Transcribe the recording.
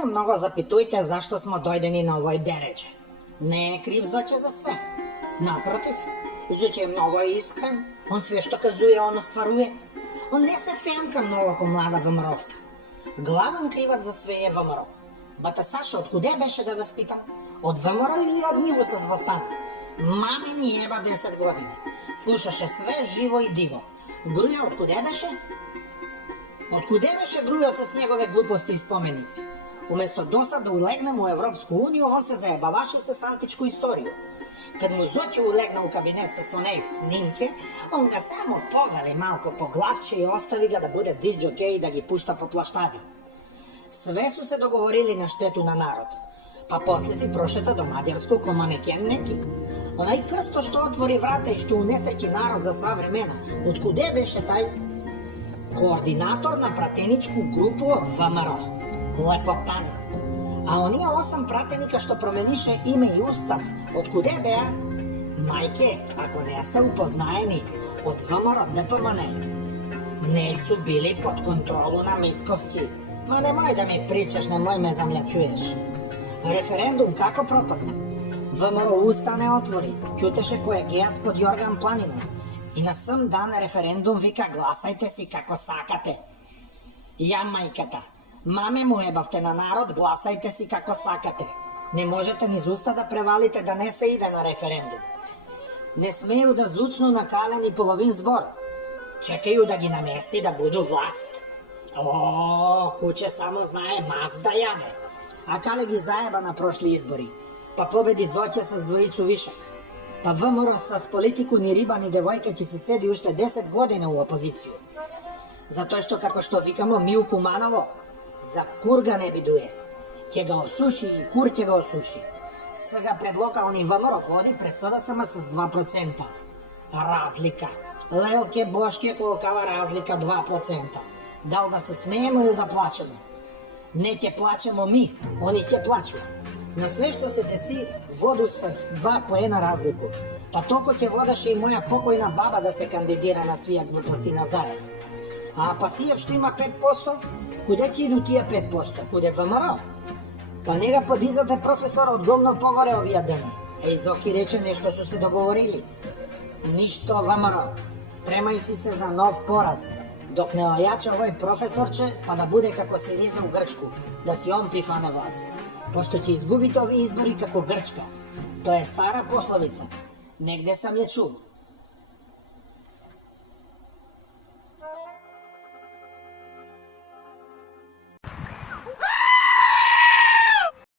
се много запитуйте зашто смо дојдени на овој дереđe. Не е крив Зоќе за све. Напротив, Зоќе е много искрен, он све што казуе, он остваруе. Он не се фенка многу ко млада ВМРО-вка. Главен криваc за све е ВМРО. Бата Саша, од куде беше да воспитам? Од ВМРО или од ниву со звостан? Маме ни еба 10 години. Слушаше све живо и диво. Грујо од куде беше? Од куде беше Грујо с негове глупости и споменици? Уместо досад да улегнем у Европску унију, он се заебаваше с античку исторiju. Kad mu Zoće ulegna u kabinet sa onej snimke, on ga samo pogale malko po glavče i ostavi ga da bude disc jockey i da gi pušta po plaštadi. Sve su se dogovorili na štetu na narod. Pa posle si prošeta do Mađarsku ko maneken neki. Onaj krsto što otvori vrata i što unesreći narod za sva vremena. Od kude beše taj? Koordinator na prateničku grupu od VMRO. Lepotan. A onije 8 pratenika što promeniše ime i ustav, od kude beja? Majke, ako ne ste upoznajeni, od VMRO DPMN. Ne su bili pod kontrolu na Mickovski. Ma nemoj da mi pričaš, nemoj me zamljačuješ. Referendum kako propadne? VMRO usta ne otvori, čuteše ko je gejac pod Jorgan planinom. I na sam dan referendum vika glasajte si kako sakate. Ja majkata. Mame mu jebavte na narod, glasajte si kako sakate. Ne možete niz usta da prevalite da ne se ide na referendum. Ne smeju da zucnu na kaleni polovin zbor. Čekaju da gi namesti da budu vlast. O, kuće samo znaje Mazda jade. A kale gi zajeba na prošli izbori. Pa pobedi Zoće sa dvojicu višak. Pa VMRO sa politiku ni riba ni devojka će se sedi ušte 10 godina u opoziciju. Zato što kako što vikamo mi u Kumanovo, za kur ga ne biduje. Ќе ga osuši i kur ќе ga osuši. Сега пред локални ВМРО води пред СДСМ с 2%. Разлика. Лелке Бошке колкава разлика 2%. Дал да се смеемо или да плачемо? Не ќе плачемо ми, они ќе плачу. На све што се деси, воду с 2 поена разлику. Па толку ќе водеше и моја покојна баба да се кандидира на свија глупости Назарев. А Пасиев што има 5%, куде ќе иду тие 5%? Куде ВМРО? Па не ga подизате професор од гомно погоре овија дени. Еј, Зоки рече нешто су се договорили. Ништо ВМРО. Спремај си се за нов пораз. Док не ојача овој професорче, па да буде како Сириза у Грчку, да си он прифане власт. Пошто ќе изгубите овие избори како Грчка. Тоа е стара пословица. Негде сам ја чул.